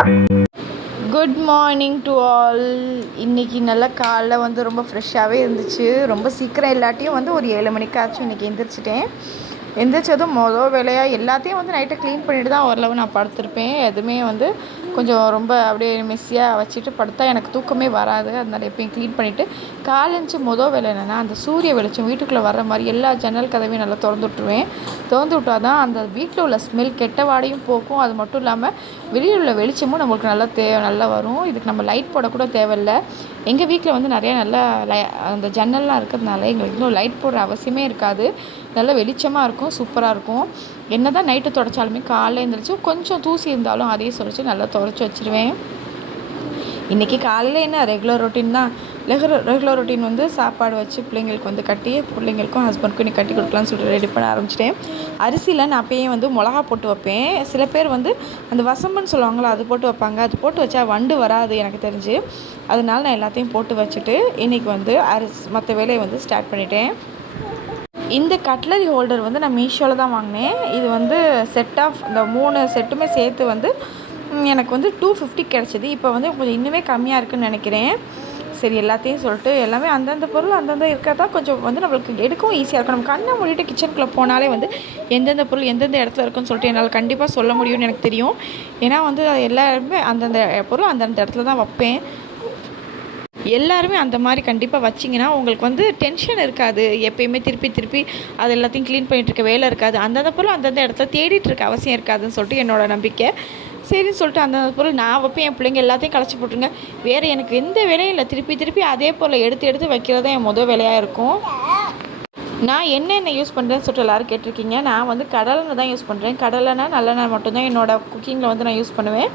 Good morning to all. இன்றைக்கி நல்லா காலைல வந்து ரொம்ப ஃப்ரெஷ்ஷாகவே இருந்துச்சு. ரொம்ப சீக்கிரம் இல்லாட்டியும் வந்து ஒரு 7 மணிக்காச்சும் இன்றைக்கி எந்திரிச்சிட்டேன். எந்திரிச்சதும் மொதல் வேலையாக எல்லாத்தையும் வந்து நைட்டை க்ளீன் பண்ணிவிட்டு தான் ஓரளவு நான் படுத்திருப்பேன். எதுவுமே வந்து கொஞ்சம் ரொம்ப அப்படியே மெஸ்ஸியாக வச்சுட்டு படுத்தா எனக்கு தூக்கமே வராது. அதனால் எப்பயும் க்ளீன் பண்ணிவிட்டு காலைஞ்சி மொதல் வேலை என்னென்னா அந்த சூரிய வெளிச்சம் வீட்டுக்குள்ளே வர்ற மாதிரி எல்லா ஜன்னல் கதவையும் நல்லா திறந்து விட்ருவேன். திறந்து விட்டால் தான் அந்த வீட்டில் உள்ள ஸ்மெல் கெட்ட வாடையும் போக்கும். அது மட்டும் இல்லாமல் வெளியில் உள்ள வெளிச்சமும் நம்மளுக்கு நல்லா வரும். இதுக்கு நம்ம லைட் போடக்கூட தேவையில்லை. எங்கள் வீட்டில் வந்து நிறையா நல்லா அந்த ஜன்னல்லாம் இருக்கிறதுனால எங்களுக்கு இன்னும் லைட் போடுற அவசியமே இருக்காது. நல்லா வெளிச்சமாக இருக்கும், சூப்பராக இருக்கும். என்ன தான் நைட்டு துடைச்சாலுமே காலைல எழுந்திரிச்சு கொஞ்சம் தூசி இருந்தாலும் அதையும் சுரைச்சி நல்லா துடைச்சி வச்சுருவேன். இன்றைக்கி காலையில் என்ன ரெகுலர் ரொட்டீன் தான். ரெகுலர் ரொட்டீன் வந்து சாப்பாடு வச்சு பிள்ளைங்களுக்கு வந்து கட்டி பிள்ளைங்களுக்கும் ஹஸ்பண்டுக்கும் இன்றைக்கி கட்டி கொடுக்கலான்னு சொல்லிட்டு ரெடி பண்ண ஆரம்பிச்சிட்டேன். அரிசியில் நான் அப்பயே வந்து மிளகா போட்டு வைப்பேன். சில பேர் வந்து அந்த வசம்புன்னு சொல்லுவாங்களோ அது போட்டு வைப்பாங்க. அது போட்டு வச்சா வண்டு வராது எனக்கு தெரிஞ்சு. அதனால நான் எல்லாத்தையும் போட்டு வச்சுட்டு இன்றைக்கி வந்து மற்ற வேலையை வந்து ஸ்டார்ட் பண்ணிட்டேன். இந்த கட்லரி ஹோல்டர் வந்து நான் மீஷோவில் தான் வாங்கினேன். இது வந்து இந்த 3 செட்டுமே சேர்த்து வந்து எனக்கு வந்து 250 கிடச்சிது. இப்போ வந்து கொஞ்சம் இன்னுமே கம்மியாக இருக்குதுன்னு நினைக்கிறேன். சரி, எல்லாத்தையும் சொல்லிட்டு எல்லாமே அந்தந்த பொருள் அந்தந்த இருக்கிறதா கொஞ்சம் வந்து நம்மளுக்கு எடுக்கவும் ஈஸியாக இருக்கும். நம்ம கண்ணை மூடிட்டு கிச்சனுக்குள்ளே போனாலே வந்து எந்தெந்த பொருள் எந்தெந்த இடத்துல இருக்குன்னு சொல்லிட்டு என்னால் கண்டிப்பாக சொல்ல முடியும்னு எனக்கு தெரியும். ஏன்னா வந்து எல்லாருமே அந்தந்த பொருள் அந்தந்த இடத்துல தான் வைப்பேன். எல்லாருமே அந்த மாதிரி கண்டிப்பாக வச்சிங்கன்னா உங்களுக்கு வந்து டென்ஷன் இருக்காது. எப்பயுமே திருப்பி அது எல்லாத்தையும் க்ளீன் பண்ணிகிட்டு இருக்க வேலை இருக்காது. அந்தந்த பொருள் அந்தந்த இடத்துல தேடிட்டு இருக்க அவசியம் இருக்காதுன்னு சொல்லிட்டு என்னோடய நம்பிக்கை. சரின்னு சொல்லிட்டு அந்தந்த பொருள் நான் வைப்பேன். என் பிள்ளைங்க எல்லாத்தையும் களைச்சி போட்டுருங்க. வேறு எனக்கு எந்த வேலையும் இல்லை. திருப்பி அதே பொருளை எடுத்து வைக்கிறது தான் என் முதல் வேலையாக இருக்கும். நான் என்னென்ன யூஸ் பண்ணுறேன்னு சொல்லிட்டு எல்லோரும் கேட்டிருக்கீங்க. நான் வந்து கடலெண்ணெய் தான் யூஸ் பண்ணுறேன். கடலெண்ணெய் நல்லெண்ணெய் மட்டும்தான் என்னோடய குக்கிங்கில் வந்து நான் யூஸ் பண்ணுவேன்.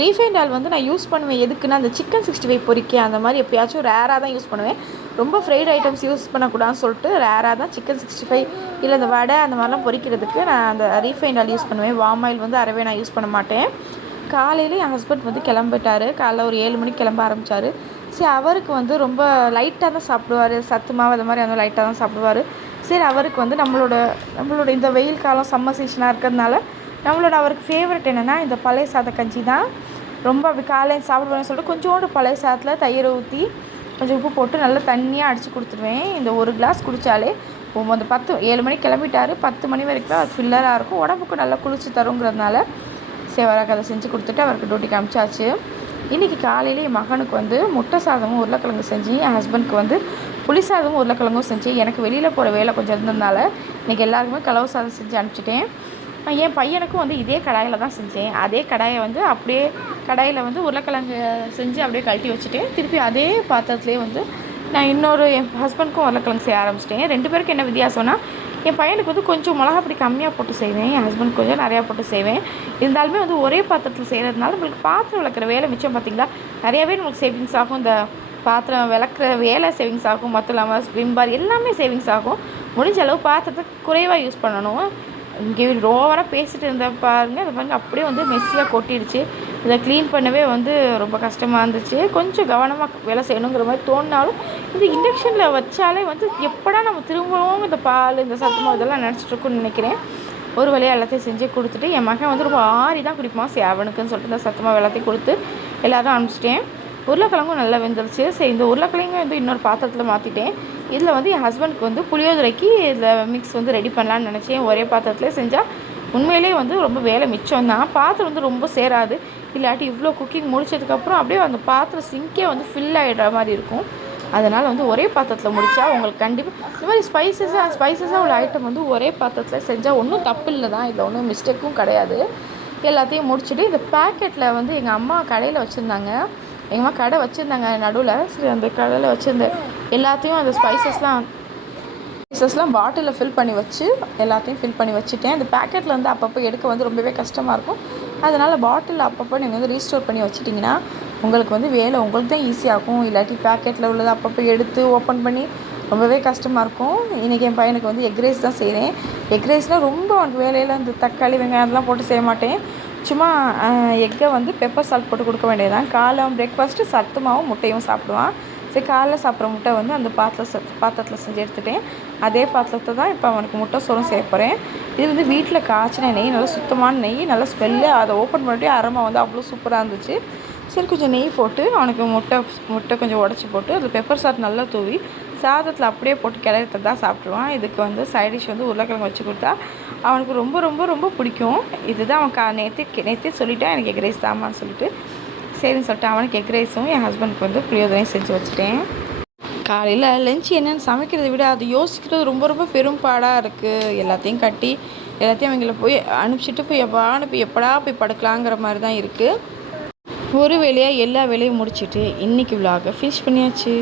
ரீஃபைண்ட் ஆயில் வந்து நான் யூஸ் பண்ணுவேன். எதுக்குன்னா அந்த சிக்கன் 65 பொரிக்க அந்த மாதிரி எப்போயாச்சும் ரேராக தான் யூஸ் பண்ணுவேன். ரொம்ப ஃப்ரைட் ஐட்டம்ஸ் யூஸ் பண்ணக்கூடாதுன்னு சொல்லிட்டு ரேராக தான் சிக்கன் 65 இல்லை இந்த வடை அந்த மாதிரிலாம் பொரிக்கிறதுக்கு நான் அந்த ரீஃபைண்ட் ஆயில் யூஸ் பண்ணுவேன். வாம் ஆயில் வந்து அறவே நான் யூஸ் பண்ண மாட்டேன். காலையில் என் ஹஸ்பண்ட் வந்து கிளம்பிட்டார். காலைல ஒரு 7 மணிக்கு கிளம்ப ஆரம்பித்தார். சரி, அவருக்கு வந்து ரொம்ப லைட்டாக தான் சாப்பிடுவார். சத்து மாவு அது மாதிரி அந்த லைட்டாக தான் சாப்பிடுவார். சரி, அவருக்கு வந்து நம்மளோட இந்த வெயில் காலம் சம்மர் சீசனாக இருக்கிறதுனால அவருக்கு ஃபேவரட் என்னென்னா இந்த பழைய சாத கஞ்சி தான். ரொம்ப அப்படி காலையில் சாப்பிடுவேன்னு சொல்லிட்டு கொஞ்சோண்டு பழைய சாதத்தில் தயிரை ஊற்றி கொஞ்சம் உப்பு போட்டு நல்லா தண்ணியாக அடித்து கொடுத்துருவேன். இந்த ஒரு கிளாஸ் குடித்தாலே அந்த 7 மணிக்கு கிளம்பிட்டார். 10 மணி வரைக்கும் தான் அது ஃபில்லராக இருக்கும். உடம்புக்கு நல்லா குளிச்சு தருங்கிறதுனால சரி, அவருக்கு அதை செஞ்சு கொடுத்துட்டு அவருக்கு டியூட்டிக்கு அனுப்பிச்சாச்சு. இன்றைக்கி காலையில் என் மகனுக்கு வந்து முட்டை சாதமும் உருளைக்கிழங்கு செஞ்சு, என் ஹஸ்பண்டுக்கு வந்து புளி சாதமும் உருளைக்கிழங்கும் செஞ்சு, எனக்கு வெளியில் போகிற வேலை கொஞ்சம் இருந்ததுனால இன்றைக்கி எல்லாருக்குமே கலவு சாதம் செஞ்சு அனுப்பிச்சிட்டேன். என் பையனுக்கும் வந்து இதே கடாயில் தான் செஞ்சேன். அதே கடாயை வந்து அப்படியே கடாயில் வந்து உருளைக்கிழங்கு செஞ்சு அப்படியே கழட்டி வச்சுட்டேன். திருப்பி அதே பாத்திரத்துலேயே வந்து நான் என் ஹஸ்பண்டுக்கும் உருளைக்கிழங்கு செய்ய ஆரம்பிச்சிட்டேன். 2 பேருக்கு என்ன வித்தியாசம்னா, என் பையனுக்கு வந்து கொஞ்சம் மிளகா பொடி கம்மியாக போட்டு செய்வேன். என் ஹஸ்பண்ட் கொஞ்சம் நிறையா போட்டு செய்வேன். இருந்தாலுமே வந்து ஒரே பாத்திரத்தில் செய்கிறதுனால நம்மளுக்கு பாத்திரம் விளக்குற வேலை மிச்சம். பார்த்திங்களா, நிறையாவே நம்மளுக்கு சேவிங்ஸ் ஆகும். இந்த பாத்திரம் விளக்குற வேலை சேவிங்ஸ் ஆகும். மொத்தம் இல்லாமல் ஸ்க்ரீன் பார் எல்லாமே சேவிங்ஸ் ஆகும். முடிஞ்ச அளவு பாத்திரத்தை குறைவாக யூஸ் பண்ணணும். இங்கே ஓவராக பேசிகிட்டு இருந்த பாருங்கள், அந்த பாருங்கள் அப்படியே வந்து மெஸ்ஸியாக கொட்டிடுச்சு. இதை க்ளீன் பண்ணவே வந்து ரொம்ப கஷ்டமாக இருந்துச்சு. கொஞ்சம் கவனமாக வேலை செய்யணுங்கிற மாதிரி தோணினாலும் இந்த இண்டக்ஷனில் வச்சாலே வந்து எப்படா நம்ம திரும்பவும் இந்த பால் இந்த சத்தமாக இதெல்லாம் நினச்சிட்ருக்குன்னு நினைக்கிறேன். ஒரு வழியாக எல்லாத்தையும் செஞ்சு கொடுத்துட்டு என் மகன் வந்து ரொம்ப ஆறி தான் குடிப்பான். சரி, அவனுக்குன்னு சொல்லிட்டு இந்த சத்தமாக எல்லாத்தையும் கொடுத்து எல்லோரும் அனுப்பிச்சிட்டேன். உருளைக்கிழங்கும் நல்லா வெந்துருச்சு. சரி, இந்த உருளைக்கிழங்கும் வந்து இன்னொரு பாத்திரத்தில் மாற்றிட்டேன். இதில் வந்து என் ஹஸ்பண்டுக்கு வந்து புளியோதரைக்கு இதில் மிக்ஸ் வந்து ரெடி பண்ணலான்னு நினச்சேன். ஒரே பாத்திரத்துலேயே செஞ்சால் உண்மையிலே வந்து ரொம்ப வேலை மிச்சம் தான். பாத்திரம் வந்து ரொம்ப சேராது. இல்லாட்டி இவ்வளோ குக்கிங் முடிச்சதுக்கப்புறம் அப்படியே அந்த பாத்திரம் சிங்கே வந்து ஃபில் ஆகிடுற மாதிரி இருக்கும். அதனால் வந்து ஒரே பாத்திரத்தில் முடித்தா உங்களுக்கு கண்டிப்பாக இந்த மாதிரி ஸ்பைசஸாக உள்ள ஐட்டம் வந்து ஒரே பாத்திரத்தில் செஞ்சால் ஒன்றும் தப்பு இல்லை தான். இதில் ஒன்றும் மிஸ்டேக்கும் கிடையாது. எல்லாத்தையும் முடிச்சுட்டு இந்த பேக்கெட்டில் வந்து எங்கள் அம்மா கடையில் வச்சுருந்தாங்க. எங்கள் அம்மா கடை வச்சுருந்தாங்க நடுவில். சரி, அந்த கடையில் வச்சுருந்த எல்லாத்தையும் அந்த ஸ்பைசஸ்லாம் பாட்டிலில் ஃபில் பண்ணி வச்சு எல்லாத்தையும் ஃபில் பண்ணி வச்சுட்டேன். அந்த பேக்கெட்டில் வந்து அப்பப்போ எடுக்க வந்து ரொம்பவே கஷ்டமாக இருக்கும். அதனால் பாட்டிலில் அப்பப்போ நீங்கள் வந்து ரீஸ்டோர் பண்ணி வச்சிட்டிங்கன்னா உங்களுக்கு வந்து வேலை உங்களுக்கு தான் ஈஸியாகும். இல்லாட்டி பேக்கெட்டில் உள்ளதை அப்பப்போ எடுத்து ஓப்பன் பண்ணி ரொம்பவே கஷ்டமாக இருக்கும். இன்றைக்கி என் பையனுக்கு வந்து எக் ரைஸ் தான் செய்கிறேன். எக் ரைஸ்னால் ரொம்ப அவனுக்கு வேலையில் இந்த தக்காளி வெங்காயம் அதெல்லாம் போட்டு செய்ய மாட்டேன். சும்மா எக்கை வந்து பெப்பர் சால்ட் போட்டு கொடுக்க வேண்டியதுதான். காலை பிரேக்ஃபாஸ்ட்டு சத்து மாவும் முட்டையும் சாப்பிடுவான். சரி, காலைல சாப்பிட்ற முட்டை வந்து அந்த பாத்திரத்தில் செஞ்சு எடுத்துட்டேன். அதே பாத்திரத்தை தான் இப்போ அவனுக்கு முட்டை சோறும் செய்ய போகிறேன். இது வந்து வீட்டில் காய்ச்சின நெய், நல்லா சுத்தமான நெய், நல்லா ஸ்மெல்லு. அதை ஓப்பன் பண்ணிட்டு அரோமா வந்து அவ்வளோ சூப்பராக இருந்துச்சு. சரி கொஞ்சம் நெய் போட்டு அவனுக்கு முட்டை கொஞ்சம் உடச்சி போட்டு அதில் பெப்பர் சால்ட் நல்லா தூவி சாதத்தில் அப்படியே போட்டு கிளறி தான் சாப்பிட்ருவான். இதுக்கு வந்து சைட் டிஷ் வந்து உருளைக்கிழங்கு வச்சு கொடுத்தா அவனுக்கு ரொம்ப ரொம்ப ரொம்ப பிடிக்கும். இதுதான் அவன் நேற்றே சொல்லிவிட்டான் எனக்கு எக் ரைஸ் தாமான்னு சொல்லிட்டு. சரின்னு சொல்லிட்டு அவனுக்கு எக் ரைஸும் என் ஹஸ்பண்டுக்கு வந்து புளியோதரையும் செஞ்சு வச்சுட்டேன். காலையில் லஞ்ச் என்னென்னு சமைக்கிறதை விட அது யோசிக்கிறது ரொம்ப ரொம்ப பெரும்பாடாக இருக்குது. எல்லாத்தையும் கட்டி எல்லாத்தையும் அவங்கள போய் அனுப்பிச்சிட்டு போய் எப்படா போய் படுக்கலாங்கிற மாதிரி தான் இருக்குது. ஒரு வேலையாக எல்லா வேலையும் முடிச்சுட்டு இன்றைக்கி விலாகை ஃபினிஷ் பண்ணியாச்சு.